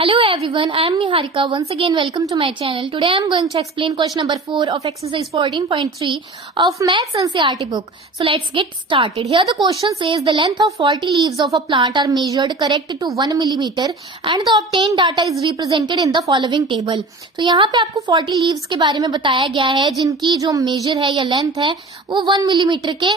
Hello everyone, I am Niharika. Once again, welcome to my channel. Today I am going to explain question number 4 of exercise 14.3 of Maths NCERT book. So let's get started. Here the question says the length of 40 leaves of a plant are measured correct to 1 millimeter and the obtained data is represented in the following table. तो यहाँ पे आपको 40 leaves के बारे में बताया गया है जिनकी जो measure है या length है वो 1 millimeter के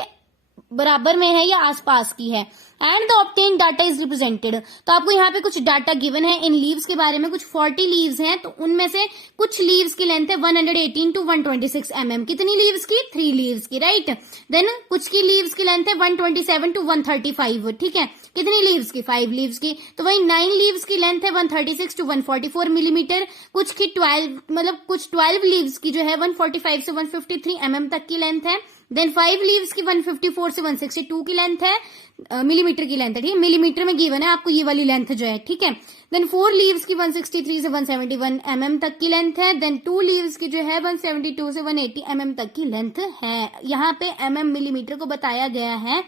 बराबर में है या आसपास की है and the obtain data is represented. तो आपको यहाँ पे कुछ डाटा गिवन है इन लीव्स के बारे में। कुछ 40 लीव्स हैं तो उनमें से कुछ लीव्स की लेंथ है 118 टू 126 mm। कितनी लीव्स की? 3 लीव्स की, राइट। देन कुछ की लीव्स की लेंथ है 127 टू 135, ठीक है। कितनी लीव्स की? 5 लीव्स की। तो वही 9 लीव्स की लेंथ है 136 टू 144 मिलीमीटर। कुछ की 12 लीव्स की जो है 145 से 153 mm तक की लेंथ है। देन 5 लीव्स की 154 से 162 की लेंथ है, मिलीमीटर की लेंथ है, ठीक है। मिलीमीटर में गिवन है आपको ये वाली लेंथ जो है, ठीक है। देन 4 लीव्स की 163 से 171 mm तक की लेंथ है। देन 2 लीव्स की जो है 172 से 180 mm तक की लेंथ है। यहाँ पे mm मिलीमीटर को बताया गया है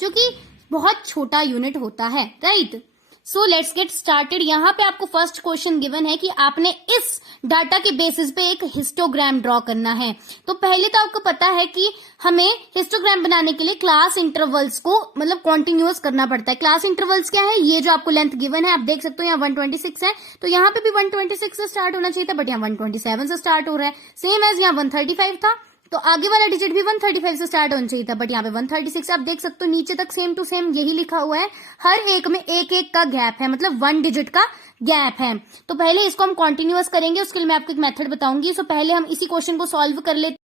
जो कि बहुत छोटा यूनिट होता है, right. So let's get started. यहाँ पे आपको फर्स्ट क्वेश्चन गिवन है कि आपने इस डाटा के बेसिस पे एक हिस्टोग्राम ड्रॉ करना है। तो पहले तो आपको पता है कि हमें हिस्टोग्राम बनाने के लिए क्लास इंटरवल्स को मतलब कॉन्टिन्यूअस करना पड़ता है। क्लास इंटरवल्स क्या है? ये जो आपको लेंथ गिवन है आप देख सकते हो यहाँ 126 है, तो यहाँ पे भी 126 से स्टार्ट होना चाहिए था, बट यहाँ 127 से स्टार्ट हो रहा है। सेम एज यहाँ 135 था तो आगे वाला डिजिट भी 135 से स्टार्ट होना चाहिए था, बट यहाँ पे 136। आप देख सकते हो नीचे तक सेम टू सेम यही लिखा हुआ है। हर एक में एक एक का गैप है, मतलब 1 डिजिट का गैप है। तो पहले इसको हम कॉन्टिन्यूअस करेंगे, उसके लिए मैं आपको एक मेथड बताऊंगी। सो पहले हम इसी क्वेश्चन को सॉल्व कर लेते।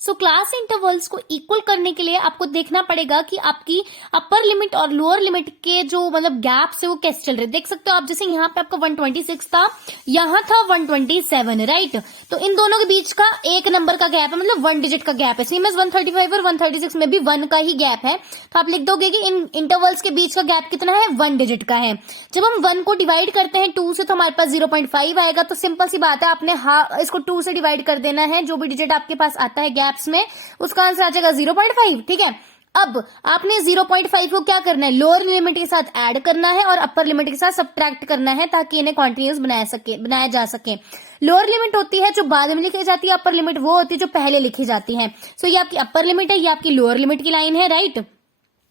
सो क्लास इंटरवल्स को इक्वल करने के लिए आपको देखना पड़ेगा कि आपकी अपर लिमिट और लोअर लिमिट के जो मतलब गैप से वो कैसे चल रहे। देख सकते हो आप, जैसे यहाँ पे आपका 126 था, यहाँ था 127, राइट। तो इन दोनों के बीच का एक नंबर का गैप है, मतलब 1 डिजिट का गैप है। सेम एज 135 और 136 में भी 1 का ही गैप है। तो आप लिख दोगे कि इन इंटरवल्स के बीच का गैप कितना है? 1 डिजिट का है। जब हम 1 को डिवाइड करते हैं 2 से तो हमारे पास 0.5 आएगा। तो सिंपल सी बात है, आपने इसको 2 से डिवाइड कर देना है। जो भी डिजिट आपके पास आता है गैप्स में उसका आंसर आ जाएगा 0.5, ठीक है। अब आपने 0.5 को क्या करना है? लोअर लिमिट के साथ ऐड करना है और अपर लिमिट के साथ सब्ट्रैक्ट करना है ताकि इन्हें कॉन्टिन्यूअस बनाया जा सके। लोअर लिमिट होती है जो बाद में लिखी जाती है, अपर लिमिट वो होती है जो पहले लिखी जाती है। सो ये आपकी अपर लिमिट है, ये आपकी लोअर लिमिट की लाइन है, राइट।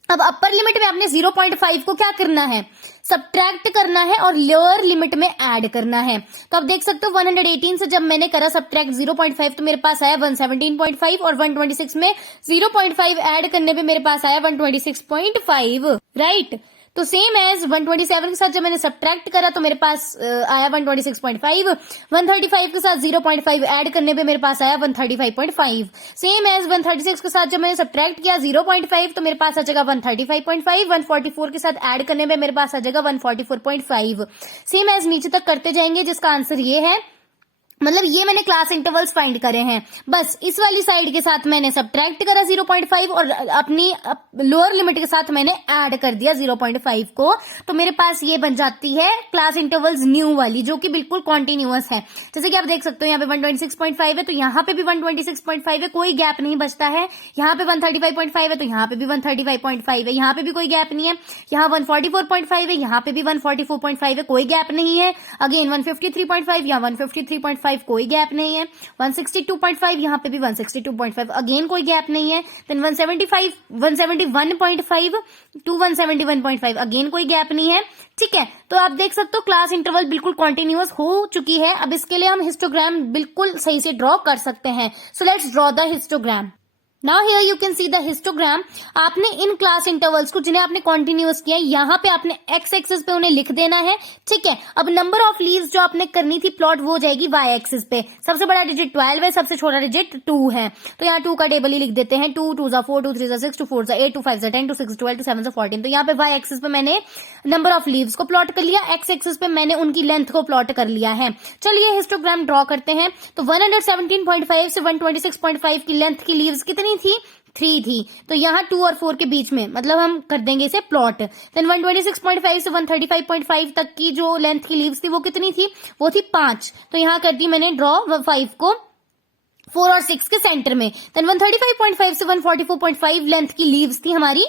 अब अपर लिमिट में आपने 0.5 को क्या करना है? सब्ट्रैक्ट करना है और लोअर लिमिट में ऐड करना है। तो आप देख सकते हो 118 से जब मैंने करा सब्ट्रैक्ट 0.5 तो मेरे पास आया 117.5 और 126 में 0.5 ऐड करने पे मेरे पास आया 126.5, राइट। तो सेम एज 127 के साथ जब मैंने सब्ट्रैक्ट करा तो मेरे पास आया 126.5। 135 के साथ 0.5 ऐड करने पे मेरे पास आया 135.5। सेम एज 136 के साथ जब मैंने सब्ट्रैक्ट किया 0.5 तो मेरे पास आ जाएगा 135.5। 144 के साथ ऐड करने पे मेरे पास आ जाएगा 144.5। सेम एज नीचे तक करते जाएंगे जिसका आंसर ये है। मतलब ये मैंने क्लास इंटरवल्स फाइंड करे हैं। बस इस वाली साइड के साथ मैंने सब्ट्रैक्ट करा 0.5 और अपनी लोअर लिमिट के साथ मैंने ऐड कर दिया 0.5 को। तो मेरे पास ये बन जाती है क्लास इंटरवल्स न्यू वाली जो कि बिल्कुल कॉन्टिन्यूअस है। जैसे कि आप देख सकते हो यहाँ पे 126.5 है तो यहाँ पे भी 126.5 है, कोई गैप नहीं बचता है। यहाँ पे 135.5 है तो यहाँ पे भी 135.5 है, यहाँ पे भी कोई गैप नहीं है। यहाँ 144.5 है, यहाँ पे भी 144.5 है, कोई गैप नहीं है। अगेन 153.5, यहाँ 153.5, कोई गैप नहीं है। 162.5, यहाँ पे भी 162.5, अगेन कोई गैप नहीं है। देन 171.5 टू 171.5, अगेन कोई गैप नहीं है, ठीक है। तो आप देख सकते हो क्लास इंटरवल बिल्कुल कॉन्टिन्यूअस हो चुकी है। अब इसके लिए हम हिस्टोग्राम बिल्कुल सही से ड्रॉ कर सकते हैं। So let's draw the histogram. Now here you can see the histogram. आपने इन क्लास इंटरवल्स को जिन्हें आपने कॉन्टिन्यूअस किया यहाँ पे आपने एक्स एक्सिस पे उन्हें लिख देना है, ठीक है। अब नंबर ऑफ लीव्स जो आपने करनी थी प्लॉट वो हो जाएगी वाई एक्सिस पे। सबसे बड़ा डिजिट 12 है, सबसे छोटा डिजिट 2 है, तो यहाँ 2 का टेबल ही लिख देते हैं। 2 2 4, 2 3 6, 2 4 8, 2 5 10, 2 6 12, 2 7 14। तो यहाँ पे वाई एक्सिस पे मैंने नंबर ऑफ लीव्स को प्लॉट कर लिया, एक्स एक्सिस पे मैंने उनकी लेंथ को प्लॉट कर लिया है। चलिए हिस्टोग्राम ड्रॉ करते हैं। तो 117.5 से 126.5 की लेंथ की लीव्स कितनी थी? 3 थी। तो यहाँ 2 और 4 के बीच में मतलब हम कर देंगे इसे प्लॉट। देन 126.5 से 135.5 तक की जो लेंथ की लीव्स थी वो कितनी थी? वो थी 5। तो यहाँ कर दी मैंने ड्रॉ 5 को 4 और 6 के सेंटर में। देन 135.5 से 144.5 लेंथ की लीव्स थी हमारी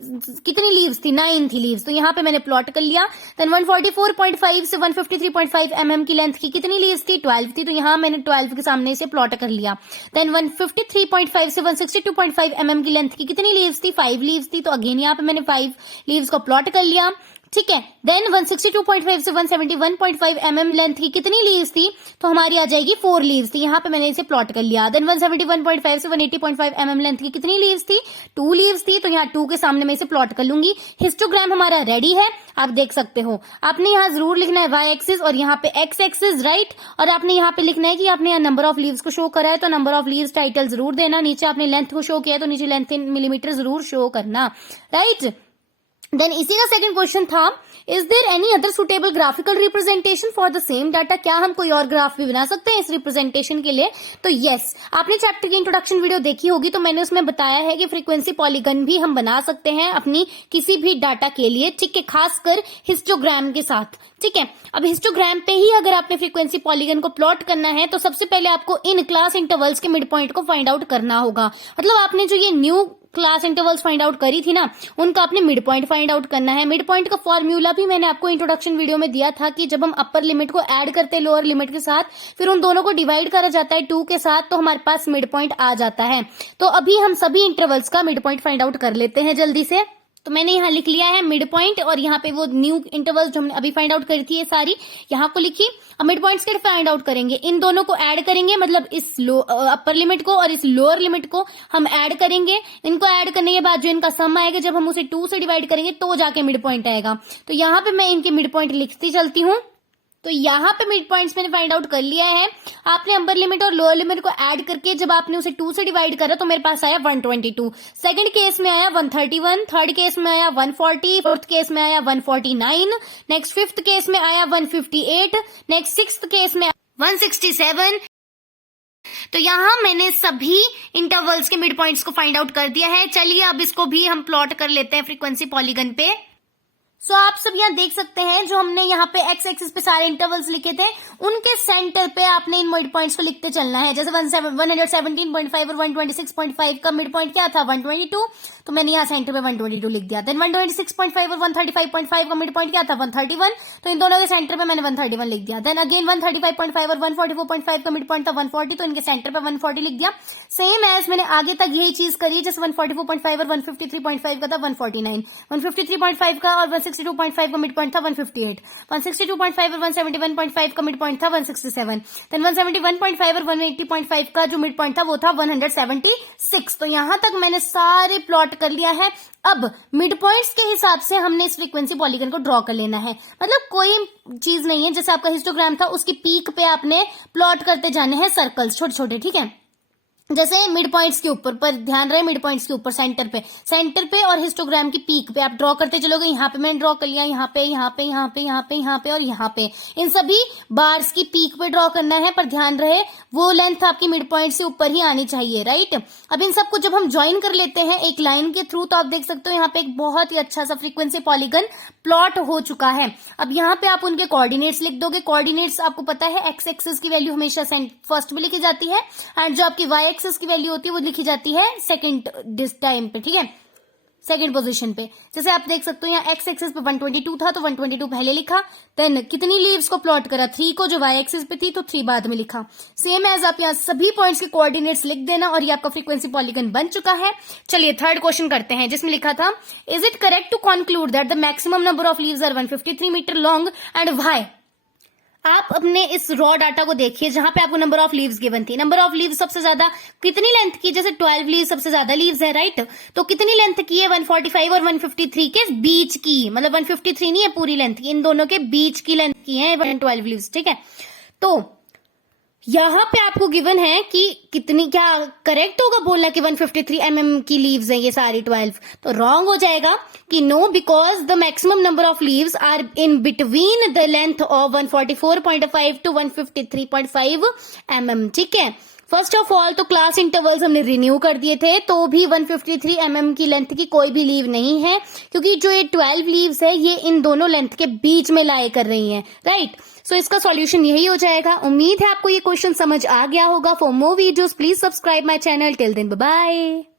कितनी लीव्स थी, 9 थी लीव्स, तो यहाँ पे मैंने प्लॉट कर लिया। देन 144.5 से 153.5 mm की लेंथ की कितनी लीव्स थी, 12 थी, तो यहाँ मैंने 12 के सामने से प्लॉट कर लिया। देन 153.5 से 162.5 mm की लेंथ की कितनी लीव्स थी, 5 लीव्स थी, तो अगेन यहाँ पे मैंने 5 लीव्स को प्लॉट कर लिया। ठीक है। देन 162.5 से 171.5 mm लेंथ की कितनी लीव्स थी, तो हमारी आ जाएगी 4 लीव्स थी, यहाँ पे मैंने इसे प्लॉट कर लिया। देन 171.5 से 180.5 mm लेंथ की कितनी लीव्स थी, 2 लीव्स थी, तो यहाँ 2 के सामने मैं इसे प्लॉट कर लूंगी। हिस्टोग्राम हमारा रेडी है, आप देख सकते हो। आपने यहाँ जरूर लिखना है वाई एक्सिस और यहाँ पे एक्स एक्सिस, राइट। और आपने यहाँ पे लिखना है कि आपने यहाँ नंबर ऑफ लीव्स को शो करा है, तो नंबर ऑफ लीव्स टाइटल जरूर देना। नीचे आपने लेंथ को शो किया है, तो नीचे लेंथ इन मिलीमीटर जरूर शो करना, राइट। देन इसी का सेकंड क्वेश्चन था, is there any other suitable graphical representation for the same data, क्या हम कोई और ग्राफ भी बना सकते हैं इस रिप्रेजेंटेशन के लिए। तो यस, आपने चैप्टर की इंट्रोडक्शन वीडियो देखी होगी, तो मैंने उसमें बताया है कि फ्रीक्वेंसी पॉलीगन भी हम बना सकते हैं अपनी किसी भी डाटा के लिए, ठीक है, खासकर हिस्टोग्राम के साथ। ठीक है, अब हिस्टोग्राम पे ही अगर आपने फ्रीक्वेंसी पॉलीगन को प्लॉट करना है, तो सबसे पहले आपको इन क्लास इंटरवल्स के मिड पॉइंट को फाइंड आउट करना होगा। मतलब आपने जो ये new class intervals find out करी थी ना, उनका आपने मिड पॉइंट फाइंड आउट करना है। मिड पॉइंट का फॉर्म्यूला भी मैंने आपको इंट्रोडक्शन वीडियो में दिया था कि जब हम अपर लिमिट को ऐड करते हैं लोअर लिमिट के साथ, फिर उन दोनों को डिवाइड करा जाता है 2 के साथ, तो हमारे पास मिड पॉइंट आ जाता है। तो अभी हम सभी इंटरवल्स का मिड पॉइंट फाइंड आउट कर लेते हैं जल्दी से। तो मैंने यहाँ लिख लिया है मिड पॉइंट, और यहाँ पे वो न्यू इंटरवल्स जो हमने अभी फाइंड आउट करी थी ये सारी यहाँ को लिखी। अब मिड पॉइंट्स के फाइंड आउट करेंगे, इन दोनों को ऐड करेंगे, मतलब इस अपर लिमिट को और इस लोअर लिमिट को हम ऐड करेंगे। इनको ऐड करने के बाद जो इनका सम आएगा, जब हम उसे 2 से डिवाइड करेंगे तो जाके मिड पॉइंट आएगा। तो यहाँ पे मैं इनके मिड पॉइंट लिखती चलती हूँ। तो यहाँ पे मिड पॉइंट्स मैंने फाइंड आउट कर लिया है। आपने अपर लिमिट और लोअर लिमिट को ऐड करके जब आपने उसे 2 से डिवाइड करा, तो मेरे पास आया 122। सेकंड केस में आया 131, थर्ड केस में आया 140, फोर्थ केस में आया 149, नेक्स्ट फिफ्थ केस में आया 158, नेक्स्ट सिक्स्थ केस में 167। तो यहाँ मैंने सभी इंटरवल्स के मिड पॉइंट्स को फाइंड आउट कर दिया है। चलिए अब इसको भी हम प्लॉट कर लेते हैं फ्रीक्वेंसी पॉलीगन पे। सो आप सब यहाँ देख सकते हैं, जो हमने यहाँ पे एक्स एक्सिस पे सारे इंटरवल्स लिखे थे, उनके सेंटर पे आपने इन मिड पॉइंट्स को लिखते चलना है। जैसे 117.5 और 126.5 का मिड पॉइंट क्या था, 122, तो मैंने यहाँ सेंटर पे 122 लिख दिया। देन 126.5 और 135.5 का मिड पॉइंट क्या था, 131, तो इन दोनों के सेंटर पे मैंने 131 लिख दिया। देन अगेन 135.5 और 144.5 का मिड पॉइंट था 140, तो इनके सेंटर पे 140 लिख दिया। सेम एज मैंने आगे तक यही चीज करी, जैसे 144.5 और 153.5 का था 149, 153.5 का और 162.5 का मिड पॉइंट था 158, 162.5 और 171.5 का मिड पॉइंट था 167, देन 171.5 और 180.5 का जो मिड पॉइंट था वो था 176। तो यहां तक मैंने सारे प्लॉट कर लिया है। अब मिड पॉइंट्स के हिसाब से हमने इस फ्रीक्वेंसी पॉलीगन को ड्रॉ कर लेना है। मतलब कोई चीज नहीं है, जैसे आपका हिस्टोग्राम था, उसकी पीक पे आपने प्लॉट करते जाने हैं सर्कल्स छोटे छोटे, ठीक है। जैसे मिड पॉइंट्स के ऊपर, पर ध्यान रहे मिड पॉइंट्स के ऊपर सेंटर पे और हिस्टोग्राम की पीक पे आप ड्रॉ करते चलोगे। यहाँ पे मैंने ड्रॉ कर लिया, यहाँ पे, यहाँ पे, यहाँ पे, यहाँ पे, यहाँ पे और यहाँ पे, इन सभी बार्स की पीक पे ड्रॉ करना है, पर ध्यान रहे वो लेंथ आपकी मिड पॉइंट से ऊपर ही आनी चाहिए, राइट। अब इन सबको जब हम ज्वाइन कर लेते हैं एक लाइन के थ्रू, तो आप देख सकते हो यहाँ पे एक बहुत ही अच्छा सा फ्रीक्वेंसी पॉलीगन प्लॉट हो चुका है। अब यहाँ पे आप उनके कोऑर्डिनेट्स लिख दोगे। कोऑर्डिनेट्स आपको पता है एक्स एक्सिस की वैल्यू हमेशा फर्स्ट में लिखी जाती है, एंड जो आपकी वाई एक्सिस की वैल्यू होती है वो लिखी जाती है सेकंड टाइम पे, ठीक है, सेकंड पोजीशन पे। जैसे आप देख सकते हो यहाँ एक्स एक्सिस पे 122 था, तो 122 पहले लिखा। देन कितनी लीव्स को प्लॉट करा, 3 को, जो वाई एक्सिस पे थी, तो 3 बाद में लिखा। सेम एज आप यहाँ सभी पॉइंट्स के कोऑर्डिनेट्स लिख देना, और ये आपका फ्रीक्वेंसी पॉलीगन बन चुका है। चलिए थर्ड क्वेश्चन करते हैं, जिसमें लिखा था, is it correct to conclude that the maximum number of leaves are 153 metre long and why. आप अपने इस रॉ डाटा को देखिए, जहां पे आपको नंबर ऑफ लीव्स गिवन थी। नंबर ऑफ लीव्स सबसे ज्यादा कितनी लेंथ की, जैसे 12 लीव्स सबसे ज्यादा लीव्स है, राइट। तो कितनी लेंथ की है, 145 और 153 के बीच की, मतलब 153 नहीं है पूरी लेंथ की, इन दोनों के बीच की लेंथ की है 12 लीव्स, ठीक है। तो यहाँ पे आपको गिवन है कि कितनी, क्या करेक्ट होगा बोलना कि 153 mm की लीव्स हैं ये सारी 12, तो रॉन्ग हो जाएगा कि no, because the maximum number of leaves are in between the length of 144.5 to 153.5 mm, ठीक है। फर्स्ट ऑफ ऑल तो क्लास इंटरवल्स हमने रिन्यू कर दिए थे, तो भी 153 mm की लेंथ की कोई भी लीव नहीं है, क्योंकि जो ये 12 लीव्स है ये इन दोनों लेंथ के बीच में लाए कर रही हैं, राइट। सो इसका सॉल्यूशन यही हो जाएगा। उम्मीद है आपको ये क्वेश्चन समझ आ गया होगा। For more videos please subscribe my channel. Till then bye bye.